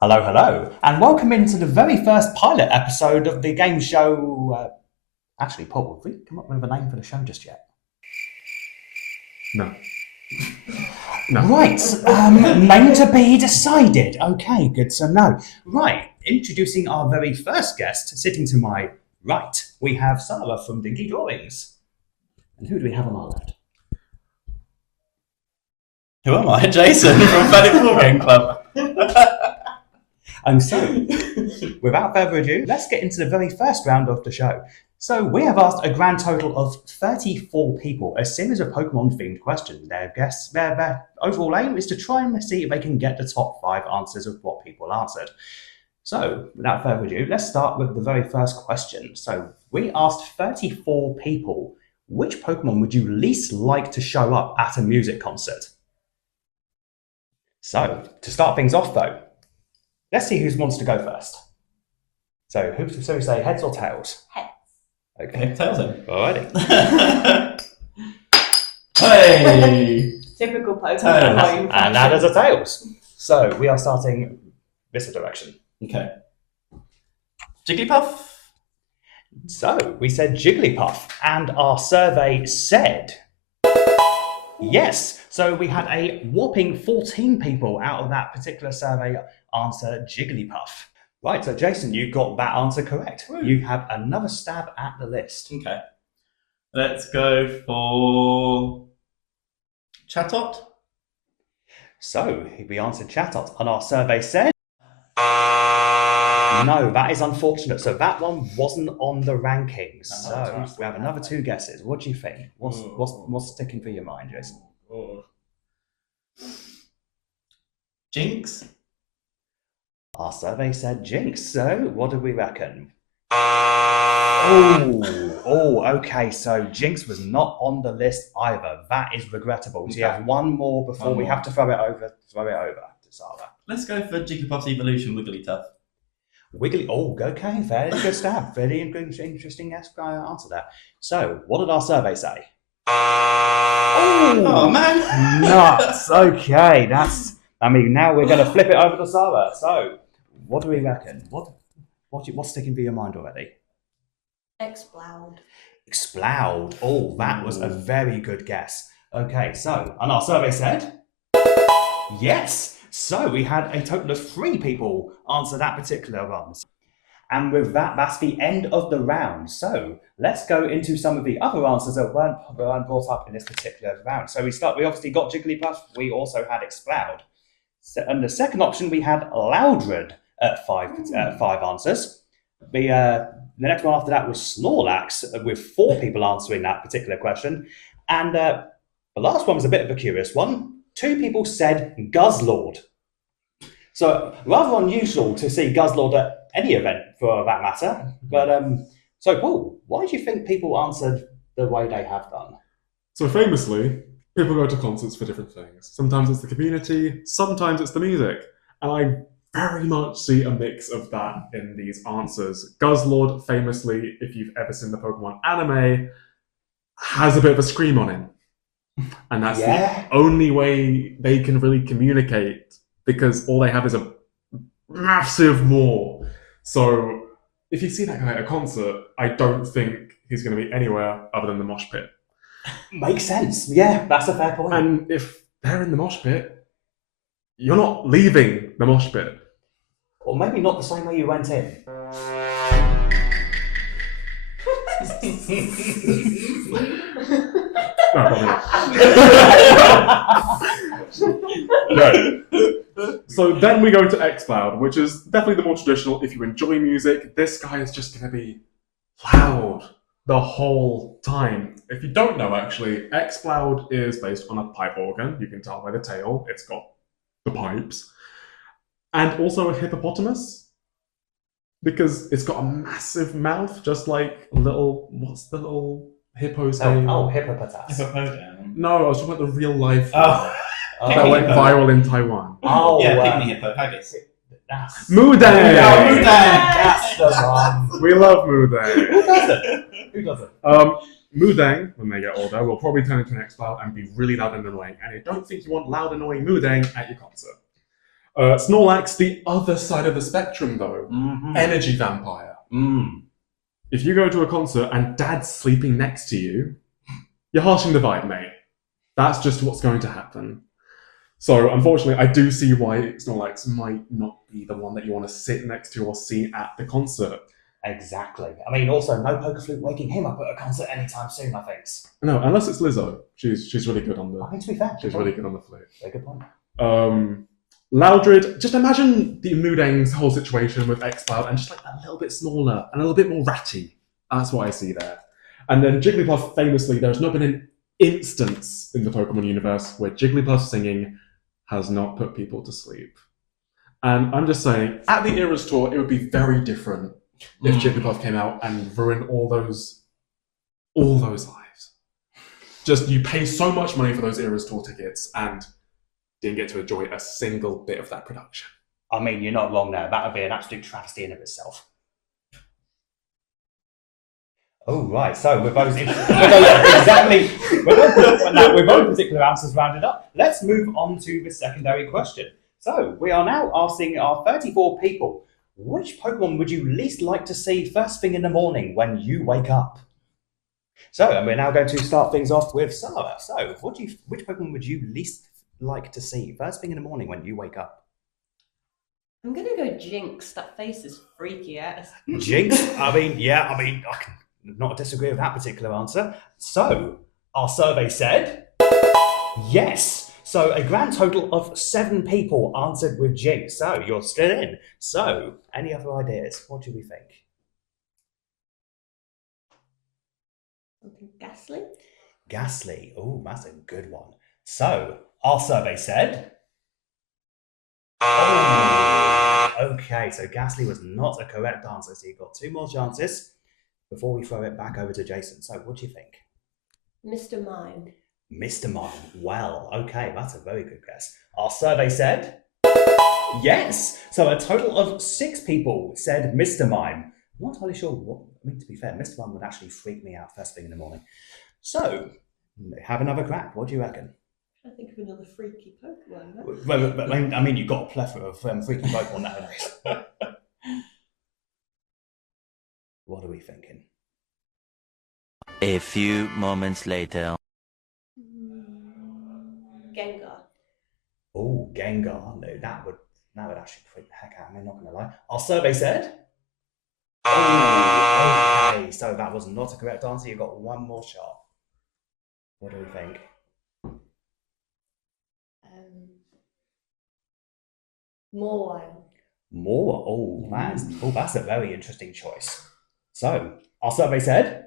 Hello, hello, and welcome into the very first pilot episode of the game show. Actually, Paul, have we come up with a name for the show just yet? No. Right, name to be decided. Okay, good to know. Right, introducing our very first guest, sitting to my right, we have Sarah from Dinky Drawings. And who do we have on our left? Who am I? Jason from Family Feud Club. And so, without further ado, let's get into the very first round of the show. So, we have asked a grand total of 34 people a series of Pokemon-themed questions. Their overall aim is to try and see if they can get the top 5 answers of what people answered. So, without further ado, let's start with the very first question. So, we asked 34 people, which Pokemon would you least like to show up at a music concert? So, to start things off though, let's see who wants to go first. So, so we say heads or tails? Heads. Okay, Tails then. alrighty. Hey! Typical Tails. Pokemon. And that is a tails. So, we are starting this direction. Okay. Jigglypuff? So, we said Jigglypuff, and our survey said yes. So, we had a whopping 14 people out of that particular survey answer Jigglypuff. Right, so Jason, you got that answer correct. Woo. You have another stab at the list. Okay. Let's go for Chatot. So, we answered Chatot, and our survey said no, that is unfortunate. So that one wasn't on the rankings. So we have another 2 guesses. What do you think? What's sticking through your mind, Jason? Jinx? Our survey said Jinx. So what do we reckon? Oh, okay. So Jinx was not on the list either. That is regrettable. So you have one more before we have to throw it over to Sarah. Let's go for Jigglypuff's evolution, Wigglytuff. Wiggly. Oh, okay. Very good stab. Very interesting answer there. So, what did our survey say? Oh man! Nuts. Okay, now we're going to flip it over to Sarah. So, what do we reckon? What's sticking through your mind already? Exploud. Exploud. Oh, that was a very good guess. Okay, so, and our survey said yes. So we had a total of 3 people answer that particular one. And with that, that's the end of the round. So let's go into some of the other answers that weren't brought up in this particular round. So we obviously got Jigglypuff. We also had Exploud. So, and the second option, we had Loudred at 5 answers. The next one after that was Snorlax, with 4 people answering that particular question. And the last one was a bit of a curious one. 2 people said Guzzlord. So rather unusual to see Guzzlord at any event for that matter. But so Paul, why do you think people answered the way they have done? So famously, people go to concerts for different things. Sometimes it's the community, sometimes it's the music. And I very much see a mix of that in these answers. Guzzlord, famously, if you've ever seen the Pokemon anime, has a bit of a scream on him. And that's the only way they can really communicate, because all they have is a massive maw. So if you see that guy at a concert, I don't think he's going to be anywhere other than the mosh pit. Makes sense. Yeah, that's a fair point. And if they're in the mosh pit, you're not leaving the mosh pit. Or maybe not the same way you went in. No, probably not. No. So then we go to Xcloud, which is definitely the more traditional. If you enjoy music, this guy is just going to be loud the whole time. If you don't know, actually, Xcloud is based on a pipe organ. You can tell by the tail, it's got the pipes. And also a hippopotamus, because it's got a massive mouth, just like what's the little hippo's name? Oh, hippopotamus. Hippopotame. No, I was talking about the real life Oh. that went viral in Taiwan. Oh, Yeah, Pygmy Hippo, Haggis. Mudang! Mudang! That's the one. We love Mudang. Who doesn't? Who doesn't? Mudang, when they get older, will probably turn into an X-Cloud and be really loud and annoying. And I don't think you want loud, annoying Mudang at your concert. Snorlax, the other side of the spectrum, though. Mm-hmm. Energy vampire. Mm. If you go to a concert and dad's sleeping next to you, you're harshing the vibe, mate. That's just what's going to happen. So, unfortunately, I do see why Snorlax might not be the one that you want to sit next to or see at the concert. Exactly. I mean, also, no poker flute waking him up at a concert anytime soon, I think. No, unless it's Lizzo. She's really good on the. I mean, to be fair, She's really good on the flute. Very good point. Loudred, just imagine the Moodang's whole situation with X-Cloud and just like a little bit smaller and a little bit more ratty. That's what I see there. And then Jigglypuff, famously, there's not been an instance in the Pokemon universe where Jigglypuff singing has not put people to sleep. And I'm just saying, at the Eras Tour, it would be very different if Jigglypuff came out and ruined all those lives. Just, you pay so much money for those Eras Tour tickets and didn't get to enjoy a single bit of that production. I mean, you're not wrong there. That would be an absolute travesty in of itself. Oh, right. So with those with those particular answers rounded up, let's move on to the secondary question. So we are now asking our 34 people, which Pokemon would you least like to see first thing in the morning when you wake up? So, and we're now going to start things off with Sarah. So, which Pokemon would you least like to see first thing in the morning when you wake up? I'm gonna go Jinx. That face is freaky ass. Jinx? I can not disagree with that particular answer. So, our survey said yes. So, a grand total of 7 people answered with Jinx. So, you're still in. So, any other ideas? What do we think? Something Ghastly? Ghastly. Oh, that's a good one. So, our survey said... Oh, okay. So, Ghastly was not a correct answer. So, you've got 2 more chances before we throw it back over to Jason. So, what do you think? Mr. Mime. Mr. Mime. Well, okay, that's a very good guess. Our survey said yes. So a total of 6 people said Mr. Mime. I'm not entirely sure what. I mean, to be fair, Mr. Mime would actually freak me out first thing in the morning. So, have another crack. What do you reckon? I think of another freaky Pokemon. Huh? Well, I mean, you've got a plethora of freaky Pokemon nowadays. What are we thinking? A few moments later. Gengar. Oh, Gengar. No, that would actually freak the heck out of me, I'm not going to lie. Our survey said... Oh, okay. So that was not a correct answer. You've got 1 more shot. What do we think? Mawile. More? Oh, that's a very interesting choice. So, our survey said...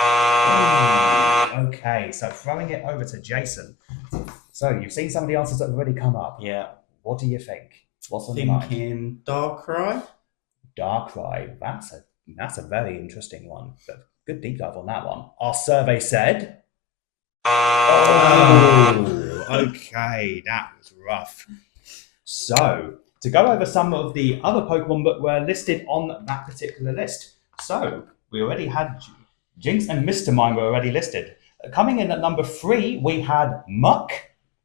Okay, so throwing it over to Jason. So, you've seen some of the answers that have already come up. Yeah. What do you think? What's on your mind? Thinking Darkrai? Darkrai. That's a very interesting one. But good deep dive on that one. Our survey said... Oh, okay, that was rough. So, to go over some of the other Pokemon that were listed on that particular list. So, we already had Jinx and Mr. Mime were already listed. Coming in at number 3, we had Muck,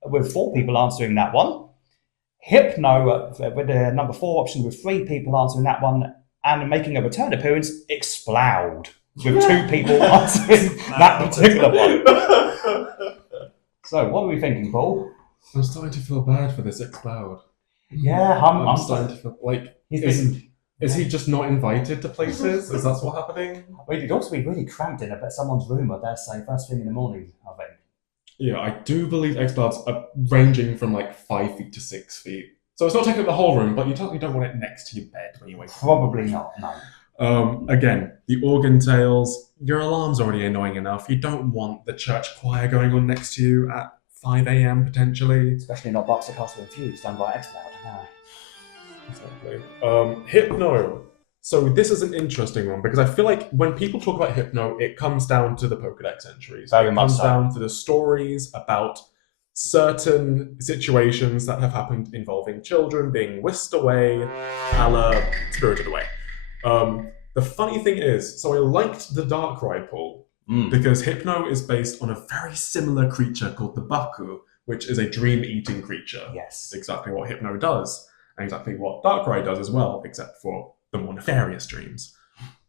with 4 people answering that one. Hypno, with the number 4 option, with 3 people answering that one. And making a return appearance, Exploud, with 2 people answering that particular one. So, what are we thinking, Paul? I'm starting to feel bad for this X-Cloud. Yeah, I'm starting to feel like... Is he just not invited to places? Is that what's happening? Well, you'd also be really cramped in someone's room, I dare say, first thing in the morning, I think. Yeah, I do believe X-Clouds are ranging from like 5 feet to 6 feet. So it's not taking up the whole room, but you totally don't want it next to your bed when you wake up. Probably not, no. Again, the organ tails, your alarm's already annoying enough. You don't want the church choir going on next to you at 5 a.m. potentially. Especially not Boxer Castle Infused done by X-Cloud. No. Exactly. Hypno. So this is an interesting one because I feel like when people talk about Hypno, it comes down to the Pokedex entries. Very it much comes so. down to the stories about certain situations that have happened involving children being whisked away, a la Spirited Away. The funny thing is, so I liked the Darkrai pull because Hypno is based on a very similar creature called the Baku, which is a dream-eating creature. Yes. It's exactly what Hypno does, and exactly what Darkrai does as well, except for the more nefarious dreams.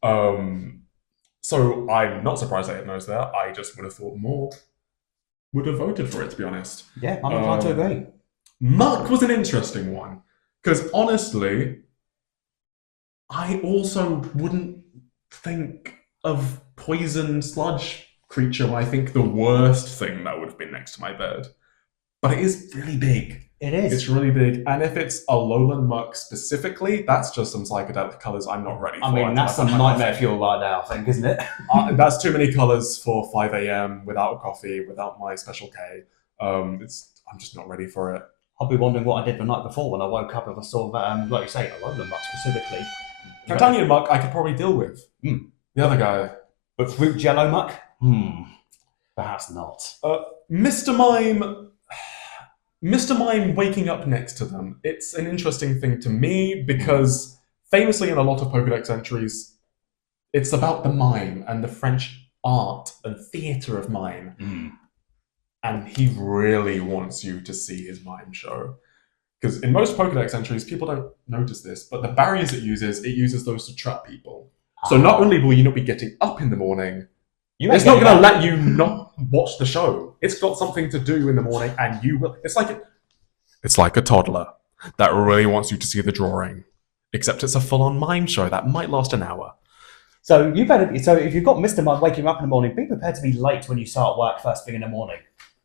So I'm not surprised that Hypno's there. I just would have thought more would have voted for it, to be honest. Yeah, I'm inclined to agree. Muck was an interesting one, because honestly, I also wouldn't think of poison sludge creature when I think the worst thing that would have been next to my bed. But it is really big. It is. It's really big. And if it's a lowland muck specifically, that's just some psychedelic colours I'm not ready for. I mean, that's some nightmare fuel right now, I think, isn't it? That's too many colours for 5 a.m. without coffee, without my special K. I'm just not ready for it. I'll be wondering what I did the night before when I woke up and I saw that, like you say, a lowland muck specifically. Cantanian muck I could probably deal with. The other guy. But fruit jello muck? Perhaps not. Mr. Mime waking up next to them. It's an interesting thing to me because famously in a lot of Pokédex entries, it's about the mime and the French art and theatre of mime. And he really wants you to see his mime show. Because in most Pokédex entries, people don't notice this, but the barriers it uses those to trap people. So not only will you not be getting up in the morning, it's not going to let you not watch the show. It's got something to do in the morning, and you will. It's like a toddler that really wants you to see the drawing, except it's a full-on mime show that might last an hour. So if you've got Mr. Mime waking you up in the morning, be prepared to be late when you start work first thing in the morning.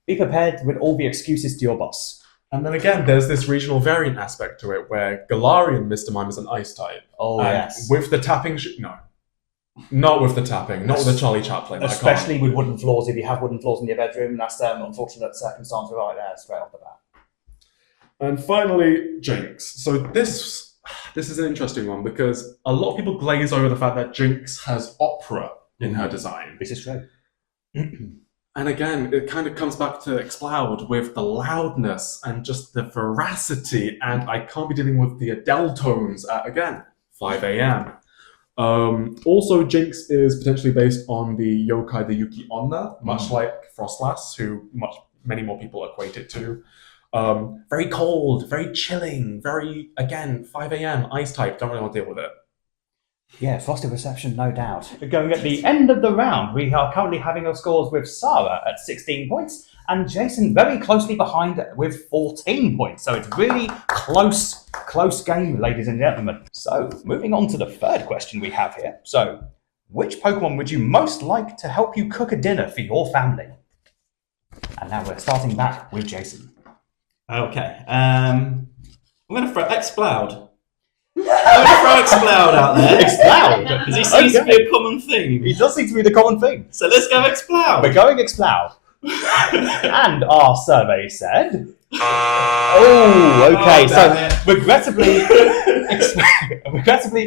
Be prepared with all the excuses to your boss. And then again, there's this regional variant aspect to it, where Galarian Mr. Mime is an ice type. Oh, and yes. with the tapping, no. Not with the tapping, not with the Charlie Chaplin. Especially with wooden floors, if you have wooden floors in your bedroom, that's an unfortunate circumstance right there, straight off the bat. And finally, Jinx. So this is an interesting one because a lot of people glaze over the fact that Jinx has opera in her design. This is true. And again, it kind of comes back to Exploud with the loudness and just the veracity, and I can't be dealing with the Adele tones at, again, 5 a.m. Also, Jinx is potentially based on the yokai, the Yuki Onna, much like Frostlass, who many more people equate it to. Very cold, very chilling, very, again, 5 a.m, ice type, don't really want to deal with it. Yeah, frosted reception, no doubt. We're going at the end of the round. We are currently having our scores with Sarah at 16 points and Jason very closely behind with 14 points. So it's really close game, ladies and gentlemen. So moving on to the third question we have here. So, which Pokemon would you most like to help you cook a dinner for your family? And now we're starting back with Jason. Okay. I'm going to throw Exploud. I'm going to throw Exploud out there. Exploud? Because he seems to be a common theme. He does seem to be the common thing. So let's go Exploud. We're going Exploud. And our survey said... Oh, okay. So regrettably,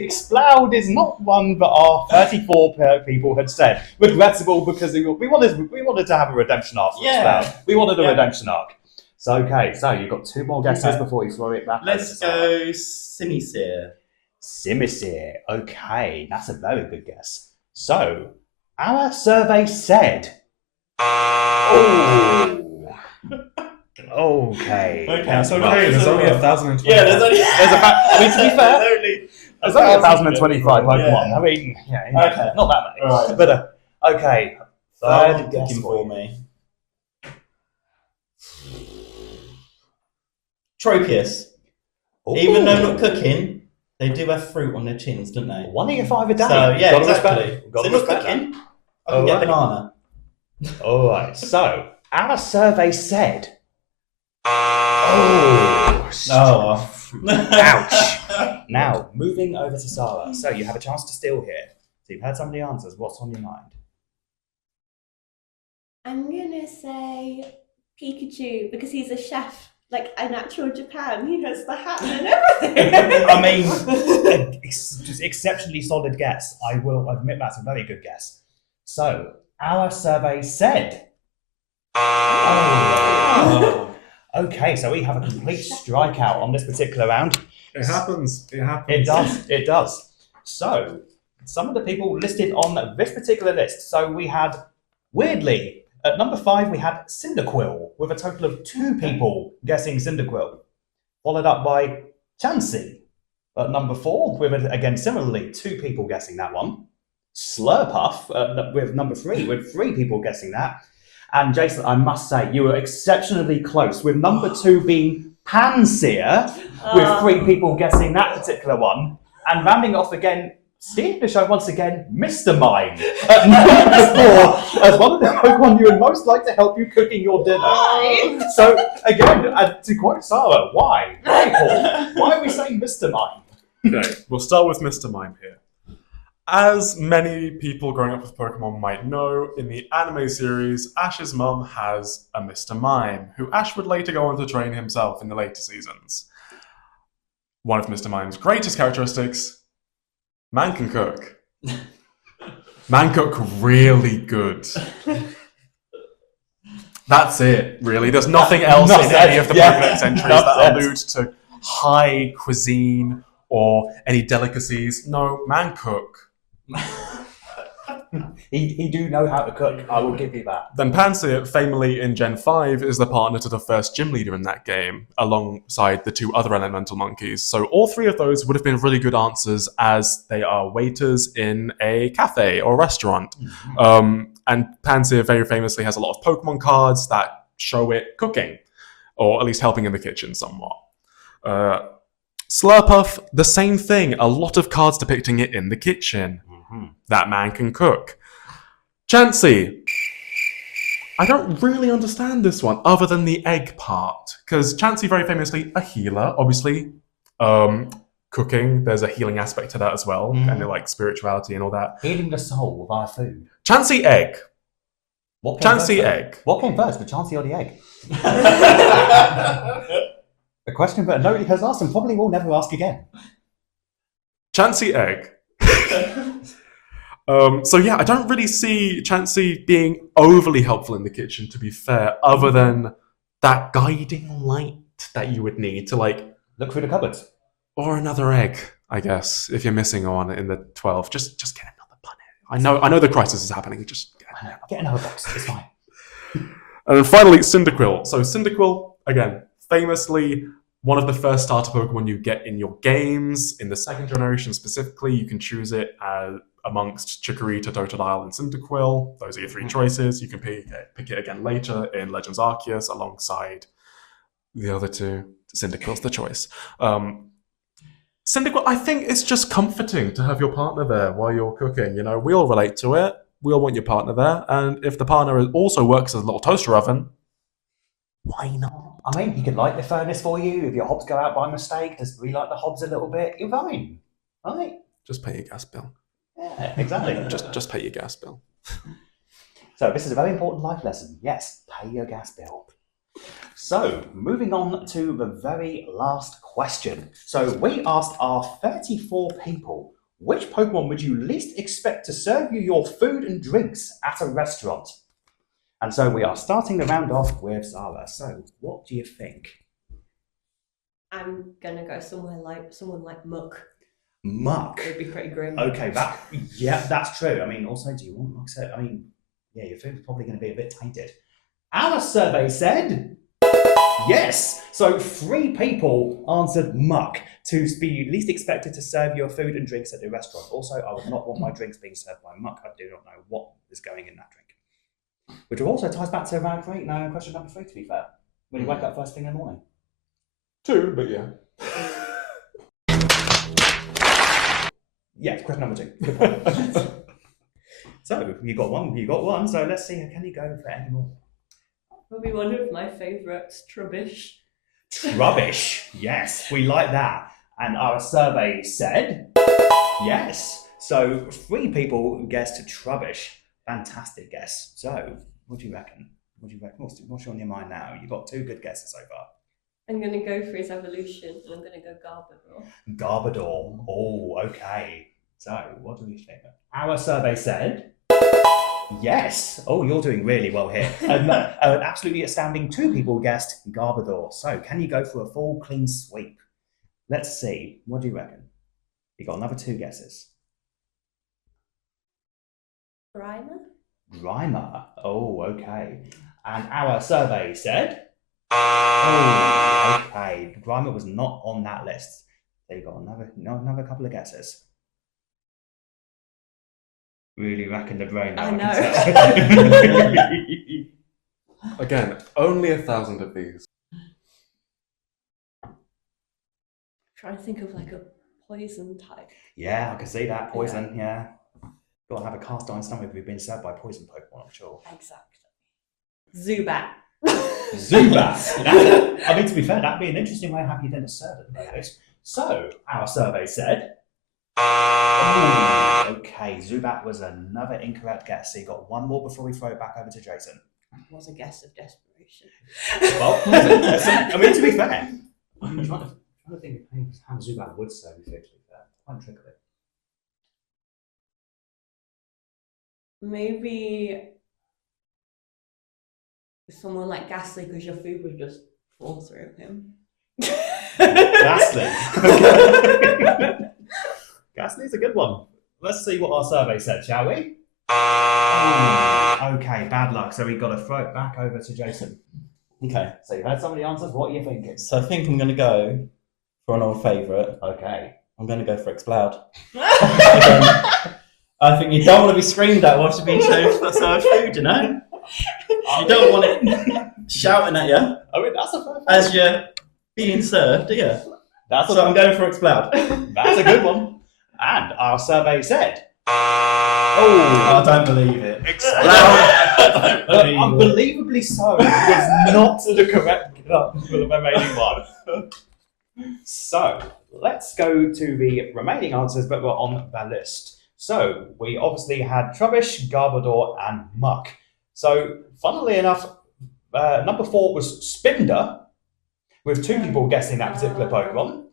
Exploud is not one that our 34 people had said. Regrettable because we wanted to have a redemption arc for Exploud. We wanted a redemption arc. So okay, so you've got two more guesses before you throw it back. Let's go Simisear. Simisear. Okay, that's a very good guess. So our survey said. Oh. Okay. That's okay. There's only 1,025. Yeah, there's only. I mean, to be fair, there's only 1,025 Pokemon. Yeah. I mean, Okay. not that many. Right. But okay, third guess Looking for for me. Tropius. Ooh. Even though not cooking, they do have fruit on their chins, don't they? One of your 5 a day. So yeah, Gotta exactly. respect- gotta So not respect that. cooking, I can get banana. All right. So our survey said. Oh. Ouch. Now moving over to Sarah. So you have a chance to steal here. So you've heard some of the answers. What's on your mind? I'm gonna say Pikachu because he's a chef, like a natural Japan. He has the hat and everything. I mean, just exceptionally solid guess. I will admit that's a very good guess. So our survey said. Oh. Okay, so we have a complete strikeout on this particular round. It happens. It does. So, some of the people listed on this particular list. So we had, weirdly, At number 5, we had Cyndaquil, with a total of 2 people guessing Cyndaquil, followed up by Chansey. At number 4, with, again, similarly, 2 people guessing that one. Slurpuff, with number 3, with 3 people guessing that. And Jason, I must say, you were exceptionally close, with number 2 being Pansear, with 3 people guessing that particular one. And rounding off again, stealing the show once again, Mr. Mime. At number 4, as one of the Pokemon you would most like to help you cooking your dinner. So, again, to quote Sarah, why? Why, Paul? Why are we saying Mr. Mime? Okay, we'll start with Mr. Mime here. As many people growing up with Pokemon might know, in the anime series, Ash's mum has a Mr. Mime, who Ash would later go on to train himself in the later seasons. One of Mr. Mime's greatest characteristics, man can cook. Man cook really good. That's it, really. There's nothing else in any of the Pokédex entries that allude to high cuisine or any delicacies. No, man cook. He do know how to cook, I will give you that. Then Pansear, famously in Gen 5, is the partner to the first gym leader in that game, alongside the 2 other elemental monkeys. So all 3 of those would have been really good answers, as they are waiters in a cafe or restaurant. And Pansear very famously has a lot of Pokemon cards that show it cooking, or at least helping in the kitchen somewhat. Slurpuff, the same thing. A lot of cards depicting it in the kitchen. That man can cook. Chansey, I don't really understand this one, other than the egg part. Because Chansey, very famously, a healer, obviously. Cooking, there's a healing aspect to that as well, kind of like spirituality and all that. Healing the soul with our food. Chansey egg. Chansey egg. What came first, the Chansey or the egg? A question that nobody has asked and probably will never ask again. Chansey egg. So yeah, I don't really see Chansey being overly helpful in the kitchen, to be fair, other than that guiding light that you would need to, like, look through the cupboards. Or another egg, I guess, if you're missing one in the 12. Just get another bunny. I know the crisis is happening, just get another box, it's fine. And then finally, Cyndaquil. So Cyndaquil, again, famously one of the first starter Pokemon you get in your games. In the 2nd generation specifically, you can choose it amongst Chikorita, Totodile, and Cyndaquil. Those are your 3 choices. You can pick it again later in Legends Arceus alongside the other 2. Cyndaquil's the choice. Cyndaquil, I think it's just comforting to have your partner there while you're cooking. You know, we all relate to it. We all want your partner there. And if the partner also works as a little toaster oven, why not? I mean, he can light the furnace for you. If your hobs go out by mistake, just relight the hobs a little bit. You're fine. All right. Just pay your gas bill. Yeah, exactly. just pay your gas bill. So this is a very important life lesson. Yes, pay your gas bill. So, moving on to the very last question. So we asked our 34 people, which Pokemon would you least expect to serve you your food and drinks at a restaurant? And so we are starting the round off with Zara. So, what do you think? I'm gonna go someone like Muck. Muck. It would be pretty grim. Okay, that's true. I mean, also, do you want, like I said, I mean, yeah, your food's probably going to be a bit tainted. Our survey said yes. So 3 people answered Muck to be least expected to serve your food and drinks at the restaurant. Also, I would not want my drinks being served by Muck. I do not know what is going in that drink. Which also ties back to round 3, question number 3, to be fair. When you wake up first thing in the morning. 2, but yeah. Yeah, question number 2. Good point. So, you got one. So let's see, can you go for any more? Probably one of my favourites, Trubbish. Trubbish, yes, we like that. And our survey said yes. So 3 people guessed Trubbish. Fantastic guess. So, what do you reckon? What's on your mind now? You've got 2 good guesses so far. I'm going to go for his evolution, and I'm going to go Garbodor. Garbodor. Oh, okay. So, what do we think? Our survey said yes. Oh, you're doing really well here. An absolutely astounding 2 people guessed Garbodor. So, can you go for a full clean sweep? Let's see. What do you reckon? You got another 2 guesses. Grimer? Rhymer. Oh, okay. And our survey said. Oh, okay. Rhymer was not on that list. There you go. Another couple of guesses. Really racking the brain now. I know. Again, only 1,000 of these. Trying to think of like a poison type. Yeah, I can see that. Poison, yeah. Got to have a cast iron stomach if we've been served by poison Pokemon, I'm sure. Exactly. Zubat. Zubat. I mean, to be fair, that'd be an interesting way of having your dinner served at the moment. So, our survey said. Oh, okay, Zubat was another incorrect guess. So you got one more before we throw it back over to Jason. That was a guess of desperation. Well, I mean, to be fair, I'm trying to think of how Zubat would serve you, to be fair. Quite trickily. Maybe someone like Ghastly, because your food would just fall through him. Ghastly. Ghastly's a good one. Let's see what our survey said, shall we? Okay, bad luck. So we've got to throw it back over to Jason. Okay. So you've heard some of the answers. What are you thinking? So I think I'm going to go for an old favourite. Okay. I'm going to go for Explode. I think you don't want to be screamed at whilst you're being served food, you know? You don't want it shouting at you I mean, that's a fair as you're being served, do you? So I'm going for Explode. That's a good one. And our survey said. I don't believe it. Unbelievably so. It was not the correct for the remaining one. So let's go to the remaining answers that were on the list. So we obviously had Trubbish, Garbodor, and Muck. So funnily enough, number 4 was Spinder, with 2 people guessing that particular Pokemon,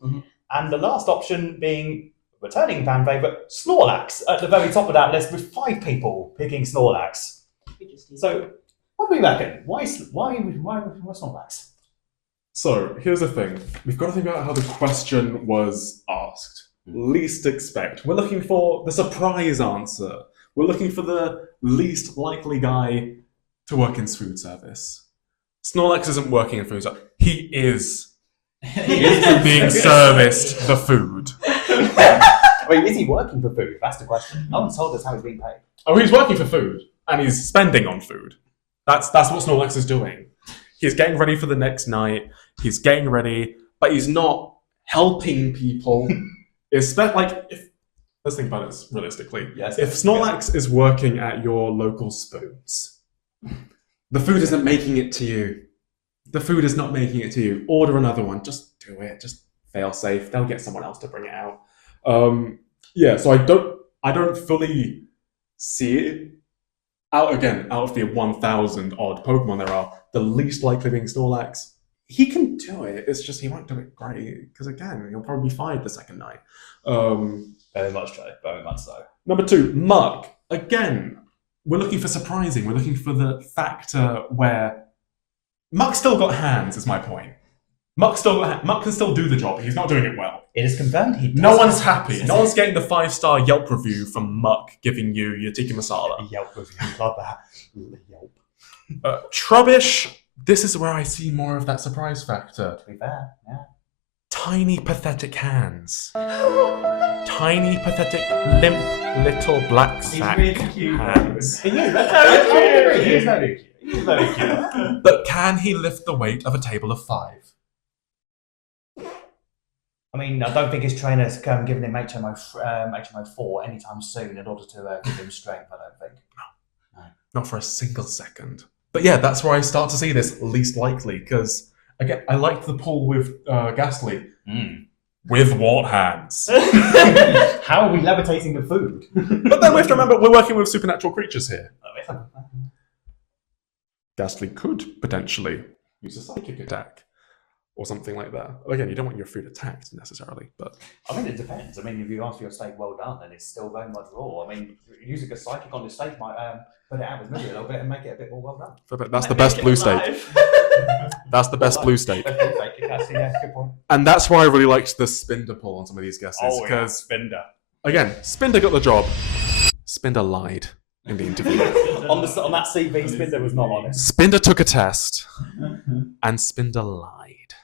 and the last option being returning fan favourite Snorlax at the very top of that list, with 5 people picking Snorlax. So what do we reckon? Why Snorlax? So here's the thing. We've got to think about how the question was asked. Least expect. We're looking for the surprise answer. We're looking for the least likely guy to work in food service. Snorlax isn't working in food service. He is being serviced the food. I mean, is he working for food? That's the question. No one's told us how he's being paid. Oh, he's working for food, and he's spending on food. That's what Snorlax is doing. He's getting ready for the next night. He's getting ready, but he's not helping people. Let's think about it realistically. Yes. If Snorlax is working at your local Spoons, the food isn't making it to you. The food is not making it to you. Order another one. Just do it. Just fail safe. They'll get someone else to bring it out. So I don't fully see it. Out of the 1,000 odd Pokemon there are, the least likely being Snorlax. He can do it. It's just he won't do it great because again, he'll probably be fired the second night. Very much so. Very much so. Number 2, Muck. Again, we're looking for surprising. We're looking for the factor where Muck's still got hands. Is my point. Muck can still do the job. He's not doing it well. It is confirmed he does. No one's happy. No one's getting the 5-star Yelp review from Muck giving you your tikka masala. Yelp review. Love that. Yelp. Trubbish. This is where I see more of that surprise factor. To be fair, yeah. Tiny, pathetic hands. Tiny, pathetic, limp, little black sack hands. He is very cute. He is very cute. But can he lift the weight of a table of 5? I mean, I don't think his trainer's giving him HMO4 anytime soon in order to give him strength, I don't think. No. Not for a single second. But yeah, that's where I start to see this least likely, because, again, I liked the pull with Ghastly. With what hands? How are we levitating the food? But then we have to remember, we're working with supernatural creatures here. Ghastly could potentially use a psychic attack. Or something like that. Again, you don't want your food attacked necessarily, but I mean, it depends. I mean, if you ask for your steak well done, then it's still very much raw. I mean, using a psychic on the steak might put it out with maybe a little bit and make it a bit more well done. that's the best blue steak. That's the best blue steak. Yeah, good point. And that's why I really liked the Spinder pull on some of these guesses. Oh, yeah, because Spinder. again, Spinder got the job. Spinder lied. in the interview. on that CV, Spinder was not honest. Spinder took a test, and Spinder lied.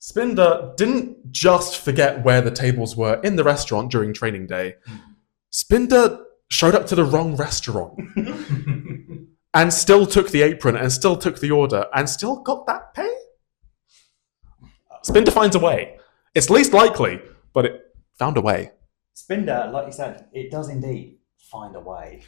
Spinder didn't just forget where the tables were in the restaurant during training day. Spinder showed up to the wrong restaurant and still took the apron and still took the order and still got that pay. Spinder finds a way. It's least likely, but it found a way. Spinder, like you said, it does indeed find a way.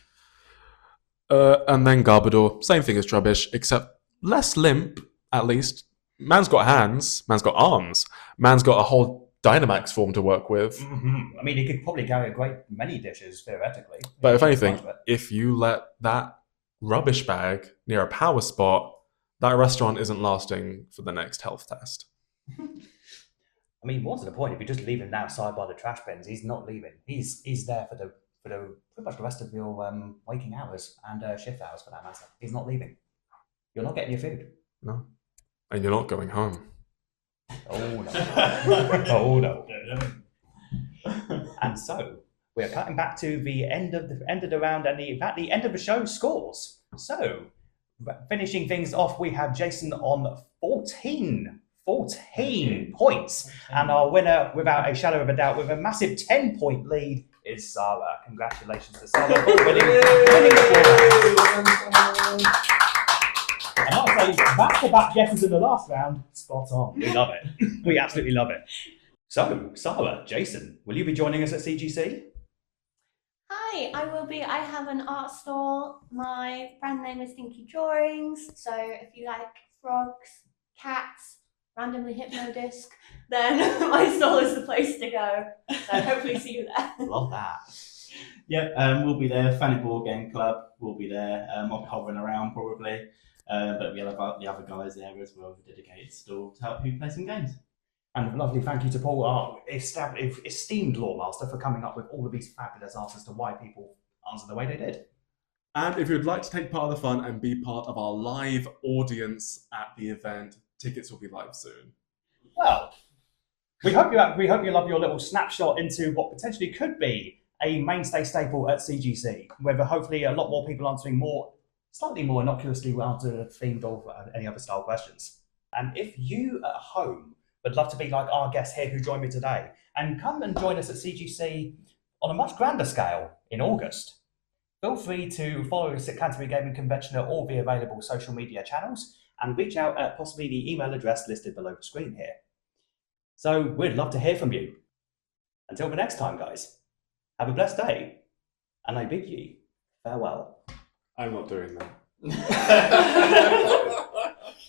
And then Garbodor, same thing as Trubbish, except less limp, at least. Man's got hands, man's got arms, man's got a whole Dynamax form to work with. Mm-hmm. I mean, he could probably carry a great many dishes, theoretically. But if anything, if you let that rubbish bag near a power spot, that restaurant isn't lasting for the next health test. I mean, more to the point, if you just leave him outside by the trash bins, he's not leaving. He's there for the pretty much the rest of your waking hours and shift hours, for that matter. He's not leaving. You're not getting your food. No. And you're not going home. Oh no. Oh no. And so we're cutting back to the end of the round and the end of the show scores. So finishing things off, we have Jason on 14 points. And our winner, without a shadow of a doubt, with a massive 10-point lead, is Sarah. Congratulations to Sarah for winning the And I'll say, back-to-back guesses in the last round, spot on. We love it. We absolutely love it. So, Sarah, Jason, will you be joining us at CGC? Hi, I will be. I have an art store. My brand name is Dinky Drawings. So if you like frogs, cats, randomly hypnodisc, then my stall is the place to go. So hopefully see you there. Love that. Yep, we'll be there. Fanny Board Game Club will be there. I'll be hovering around probably. But we'll have the other guys there as well, with a dedicated stall to help you play some games. And a lovely thank you to Paul, our esteemed lawmaster, for coming up with all of these fabulous answers to why people answer the way they did. And if you'd like to take part of the fun and be part of our live audience at the event, tickets will be live soon. Well, we hope you love your little snapshot into what potentially could be a mainstay staple at CGC, where hopefully a lot more people answering slightly more innocuously themed or any other style questions. And if you at home would love to be like our guest here who joined me today and come and join us at CGC on a much grander scale in August, feel free to follow us at Canterbury Gaming Convention at all the available social media channels and reach out at possibly the email address listed below the screen here. So we'd love to hear from you. Until the next time, guys, have a blessed day, and I bid ye farewell. I'm not doing that.